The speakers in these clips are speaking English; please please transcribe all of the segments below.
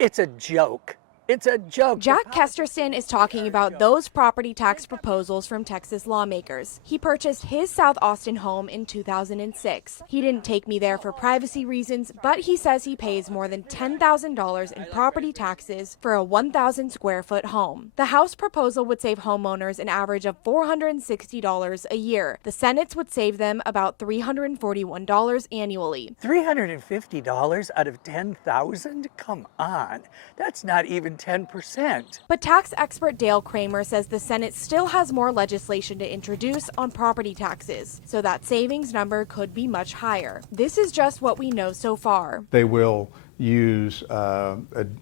It's a joke. It's a joke. Jack Kesterson is talking about those property tax proposals from Texas lawmakers. He purchased his South Austin home in 2006. He didn't take me there for privacy reasons, but he says he pays more than $10,000 in property taxes for a 1,000 square foot home. The House proposal would save homeowners an average of $460 a year. The Senate's would save them about $341 annually. $350 out of $10,000? Come on. That's not even 10%. But tax expert Dale Kramer says the Senate still has more legislation to introduce on property taxes, so that savings number could be much higher. This is just what we know so far. They will use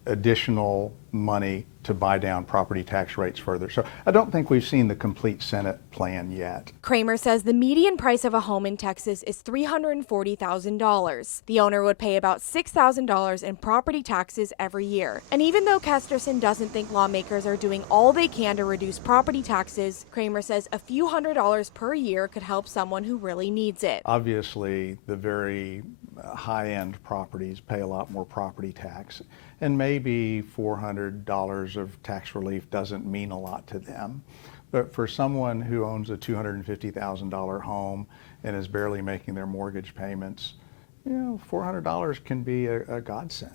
additional money to buy down property tax rates further. So I don't think we've seen the complete Senate plan yet. Kramer says the median price of a home in Texas is $340,000. The owner would pay about $6,000 in property taxes every year. And even though Kesterson doesn't think lawmakers are doing all they can to reduce property taxes, Kramer says a few $100s per year could help someone who really needs it. Obviously, the very high-end properties pay a lot more property tax, and maybe $400 of tax relief doesn't mean a lot to them. But for someone who owns a $250,000 home and is barely making their mortgage payments, $400 can be a godsend.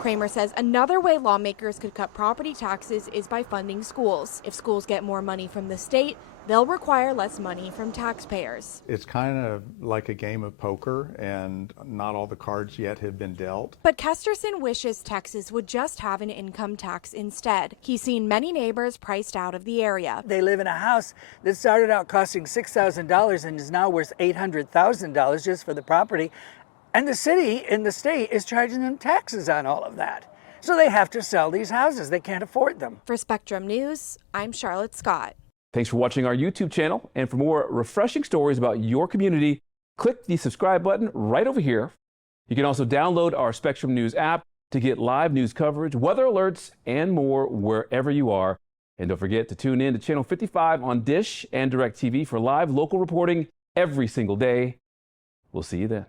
Kramer says another way lawmakers could cut property taxes is by funding schools. If schools get more money from the state, they'll require less money from taxpayers. It's kind of like a game of poker, and not all the cards yet have been dealt. But Kesterson wishes Texas would just have an income tax instead. He's seen many neighbors priced out of the area. They live in a house that started out costing $6,000 and is now worth $800,000 just for the property. And the city in the state is charging them taxes on all of that. So they have to sell these houses. They can't afford them. For Spectrum News, I'm Charlotte Scott. Thanks for watching our YouTube channel. And for more refreshing stories about your community, click the subscribe button right over here. You can also download our Spectrum News app to get live news coverage, weather alerts, and more wherever you are. And don't forget to tune in to Channel 55 on Dish and DirecTV for live local reporting every single day. We'll see you then.